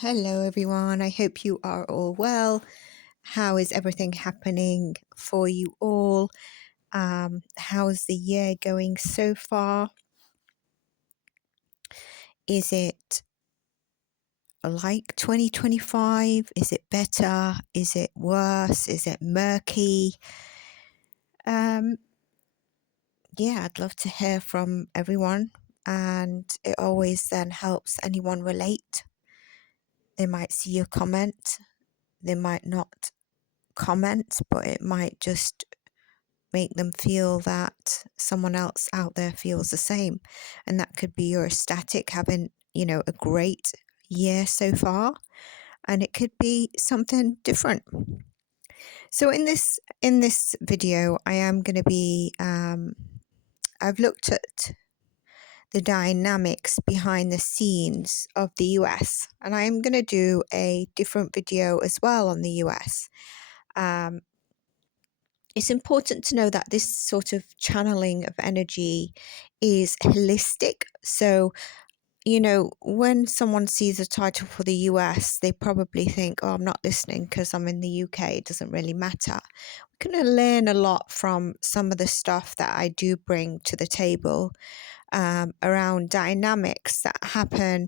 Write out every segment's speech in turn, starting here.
Hello, everyone. I hope you are all well. How is everything happening for you all? How's the year going so far? Is it like 2025? Is it better? Is it worse? Is it murky? Yeah, I'd love to hear from everyone, and it always then helps anyone relate. They might see your comment, they might not comment, but it might just make them feel that someone else out there feels the same. And that could be you're ecstatic, having, a great year so far, and it could be something different. So in this video, I am going to be I've looked at the dynamics behind the scenes of the US, and I'm going to do a different video as well on the US. It's important to know that this sort of channeling of energy is holistic. So, when someone sees a title for the US, they probably think, oh, I'm not listening because I'm in the UK. It doesn't really matter. We're going to learn a lot from some of the stuff that I do bring to the table around dynamics that happen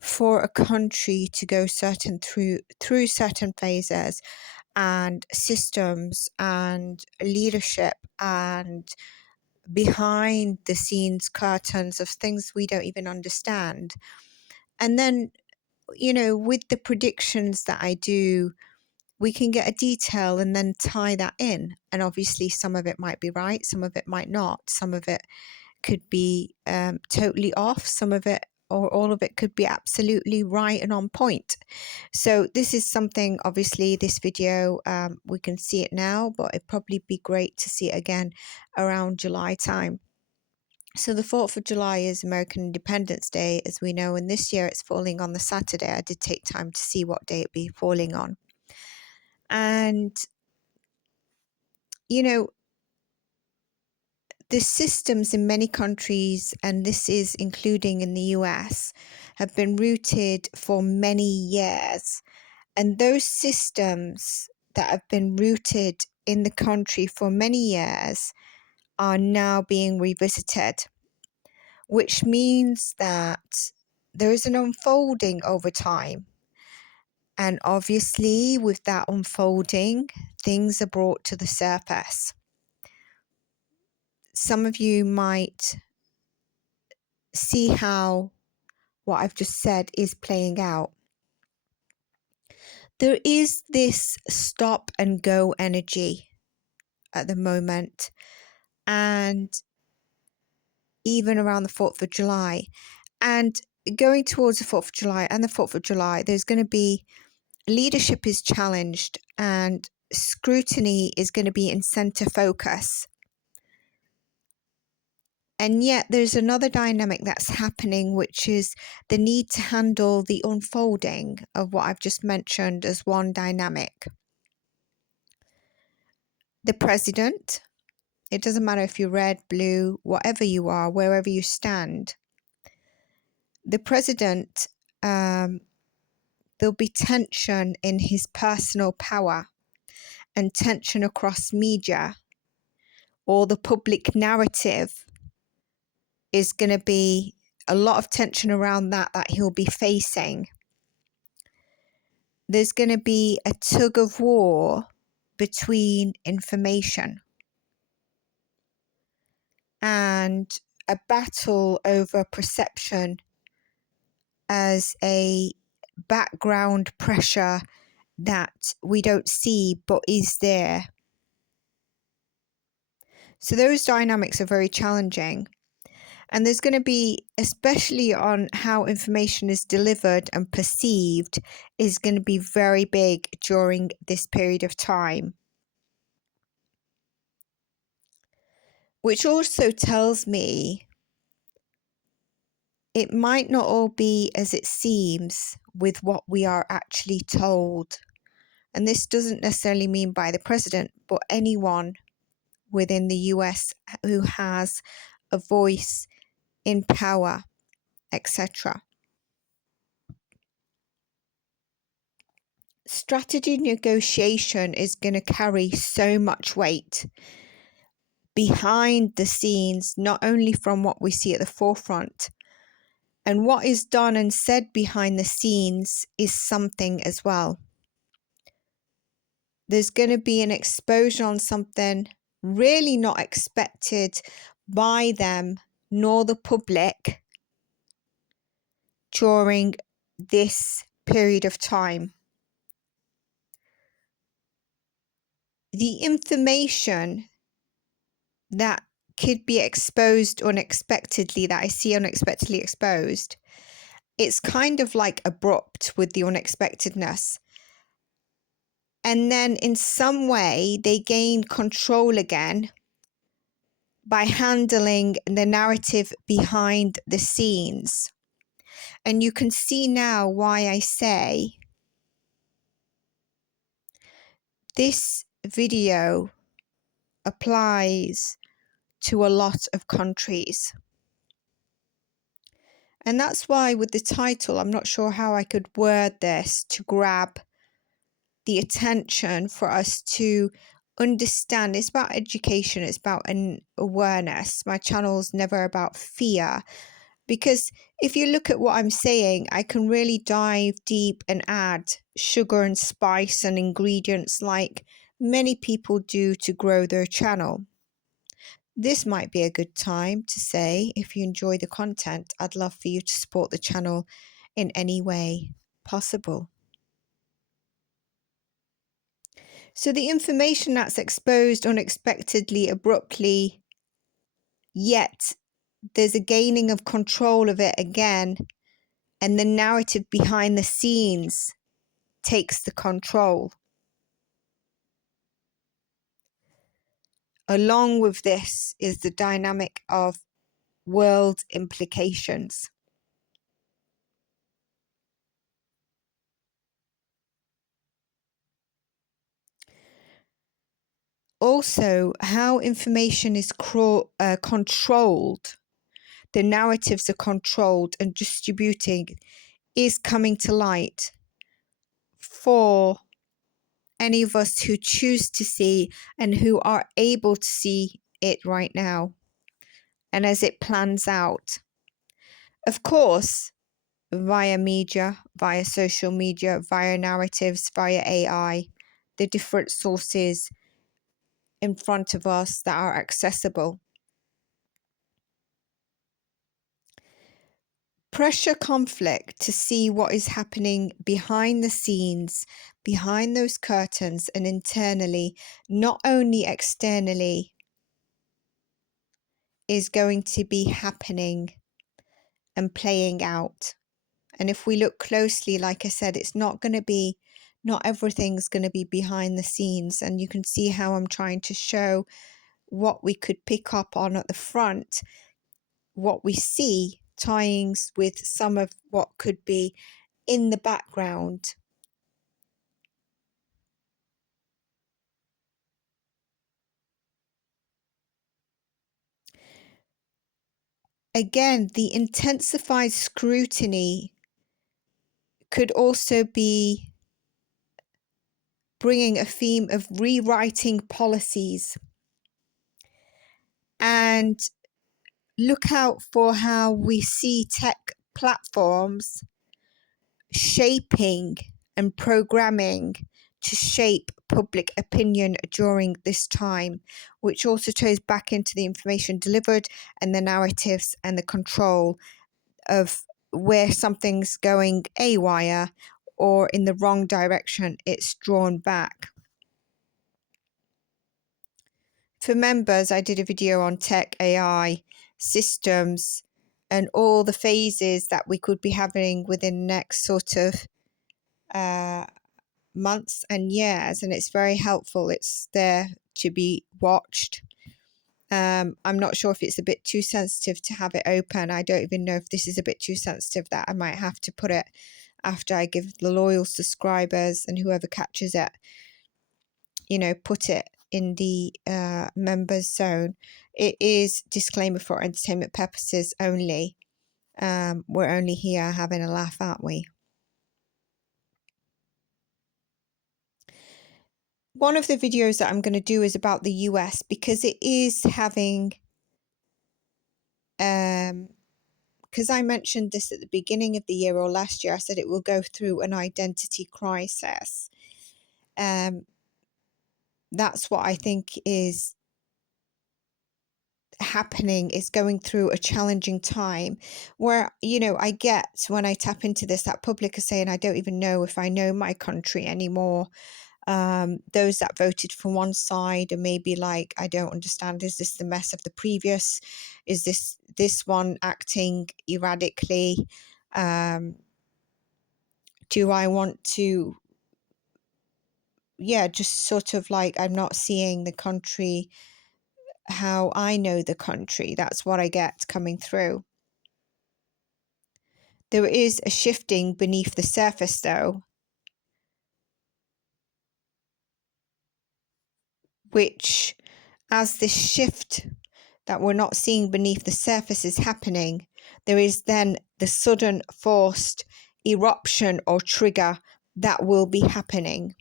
for a country to go through certain phases and systems and leadership and behind the scenes curtains of things we don't even understand. And then, with the predictions that I do, we can get a detail and then tie that in. And obviously, some of it might be right, some of it might not, some of it could be totally off, some of it or all of it could be absolutely right and on point. So this is something, obviously, this video, we can see it now, but it'd probably be great to see it again around July time. So the 4th of July is American Independence Day, as we know, and this year it's falling on the Saturday. I did take time to see what day it'd be falling on. And, the systems in many countries, and this is including in the US, have been rooted for many years. And those systems that have been rooted in the country for many years are now being revisited, which means that there is an unfolding over time. And obviously, with that unfolding, things are brought to the surface. Some of you might see how what I've just said is playing out. There is this stop and go energy at the moment, and even around the 4th of July. And going towards the 4th of July and the 4th of July, there's going to be leadership is challenged and scrutiny is going to be in center focus. And yet there's another dynamic that's happening, which is the need to handle the unfolding of what I've just mentioned as one dynamic. The president, it doesn't matter if you're red, blue, whatever you are, wherever you stand. The president, there'll be tension in his personal power and tension across media, or the public narrative is going to be a lot of tension around that he'll be facing. There's going to be a tug of war between information and a battle over perception as a background pressure that we don't see but is there. So those dynamics are very challenging. And there's going to be, especially on how information is delivered and perceived, is going to be very big during this period of time. Which also tells me it might not all be as it seems with what we are actually told. And this doesn't necessarily mean by the president, but anyone within the US who has a voice in power, etc. strategy negotiation is going to carry so much weight behind the scenes, not only from what we see at the forefront. And what is done and said behind the scenes is something as well. There's going to be an exposure on something really not expected by them nor the public during this period of time. The information that could be exposed unexpectedly, that I see unexpectedly exposed, it's kind of like abrupt with the unexpectedness. And then in some way, they gain control again by handling the narrative behind the scenes. And you can see now why I say this video applies to a lot of countries. And that's why with the title, I'm not sure how I could word this to grab the attention for us to understand. It's about education. It's about an awareness. My channel's never about fear, because if you look at what I'm saying, I can really dive deep and add sugar and spice and ingredients like many people do to grow their channel. This might be a good time to say, if you enjoy the content, I'd love for you to support the channel in any way possible. So the information that's exposed unexpectedly, abruptly, yet there's a gaining of control of it again, and the narrative behind the scenes takes the control. Along with this is the dynamic of world implications. Also, how information is controlled, the narratives are controlled and distributing, is coming to light for any of us who choose to see and who are able to see it right now, and as it plans out. Of course, via media, via social media, via narratives, via AI, the different sources in front of us that are accessible. Pressure conflict to see what is happening behind the scenes, behind those curtains, and internally, not only externally, is going to be happening and playing out. And if we look closely, like I said, it's not everything's going to be behind the scenes. And you can see how I'm trying to show what we could pick up on at the front, what we see, tyings with some of what could be in the background. Again, the intensified scrutiny could also be bringing a theme of rewriting policies. And look out for how we see tech platforms shaping and programming to shape public opinion during this time, which also ties back into the information delivered and the narratives and the control of where something's going awire or in the wrong direction, it's drawn back. For members, I did a video on tech, AI, systems, and all the phases that we could be having within the next sort of months and years, and it's very helpful. It's there to be watched. I'm not sure if it's a bit too sensitive to have it open. I don't even know if this is a bit too sensitive, that I might have to put it after I give the loyal subscribers and whoever catches it, put it in the members zone. It is disclaimer for entertainment purposes only. We're only here having a laugh, aren't we? one of the videos that I'm going to do is about the US, because it is having, because I mentioned this at the beginning of the year or last year, I said it will go through an identity crisis. That's what I think is happening, is going through a challenging time where, I get, when I tap into this, that public are saying, I don't even know if I know my country anymore. Those that voted for one side and maybe like, I don't understand, is this the mess of the previous? Is this one acting erratically? Do I want to, just sort of like, I'm not seeing the country how I know the country. That's what I get coming through. There is a shifting beneath the surface, though, which, as this shift that we're not seeing beneath the surface is happening, there is then the sudden forced eruption or trigger that will be happening.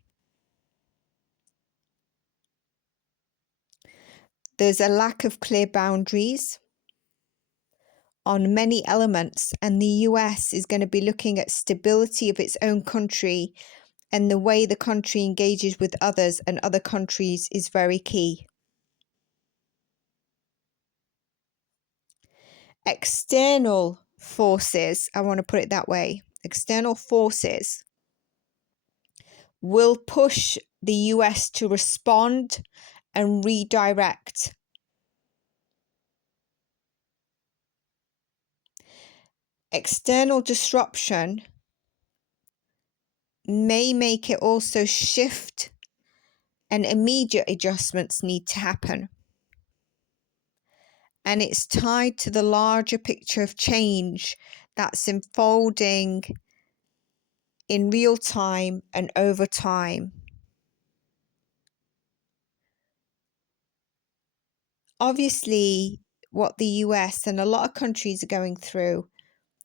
There's a lack of clear boundaries on many elements, and the US is going to be looking at stability of its own country, and the way the country engages with others and other countries is very key. External forces, I want to put it that way, external forces will push the US to respond and redirect. External disruption may make it also shift, and immediate adjustments need to happen. And it's tied to the larger picture of change that's unfolding in real time and over time. Obviously, what the US and a lot of countries are going through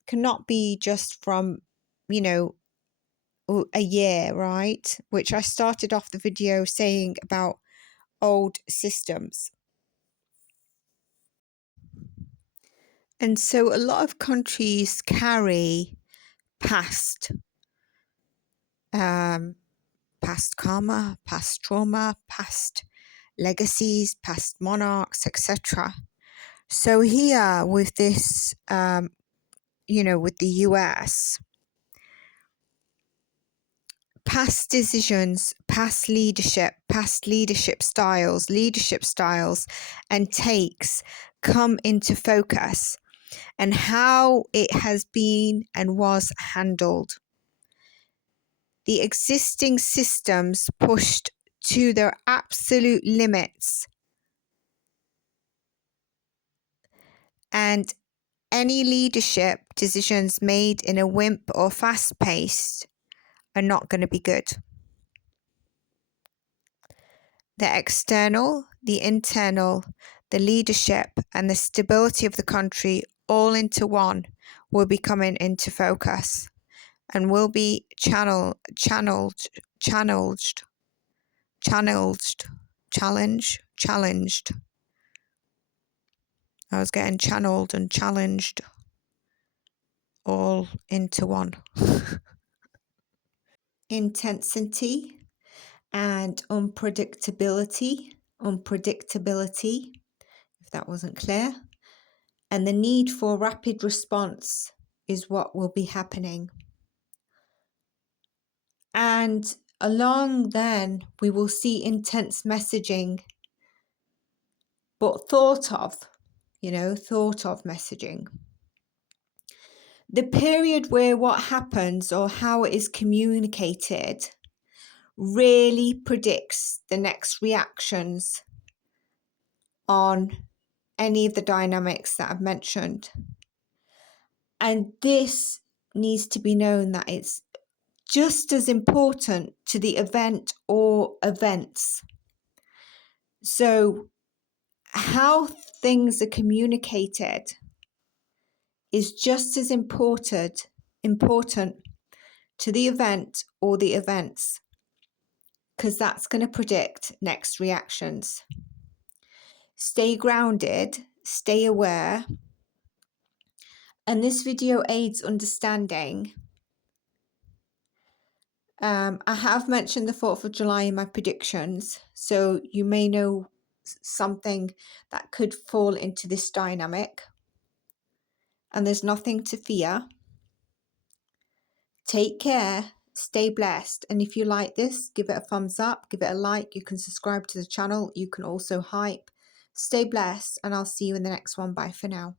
cannot be just from, a year, right? Which I started off the video saying about old systems. And so a lot of countries carry past karma, past trauma, past legacies, past monarchs, etc. So here with this, with the US, past decisions, past leadership styles and takes come into focus, and how it has been and was handled. The existing systems pushed to their absolute limits, and any leadership decisions made in a wimp or fast-paced are not going to be good. The external, the internal, the leadership, and the stability of the country all into one will be coming into focus and will be challenged. I was getting channeled and challenged all into one. Intensity and unpredictability, if that wasn't clear, and the need for rapid response is what will be happening. And along then, we will see intense messaging, but thought of messaging. The period where what happens or how it is communicated really predicts the next reactions on any of the dynamics that I've mentioned. And this needs to be known that it's just as important to the event or events. So how things are communicated is just as important to the event or the events. because that's going to predict next reactions. Stay grounded, stay aware, and this video aids understanding. I have mentioned the 4th of July in my predictions, so you may know something that could fall into this dynamic, and there's nothing to fear. Take care, stay blessed, and if you like this, give it a thumbs up, give it a like. You can subscribe to the channel, you can also hype. Stay blessed, and I'll see you in the next one. Bye for now.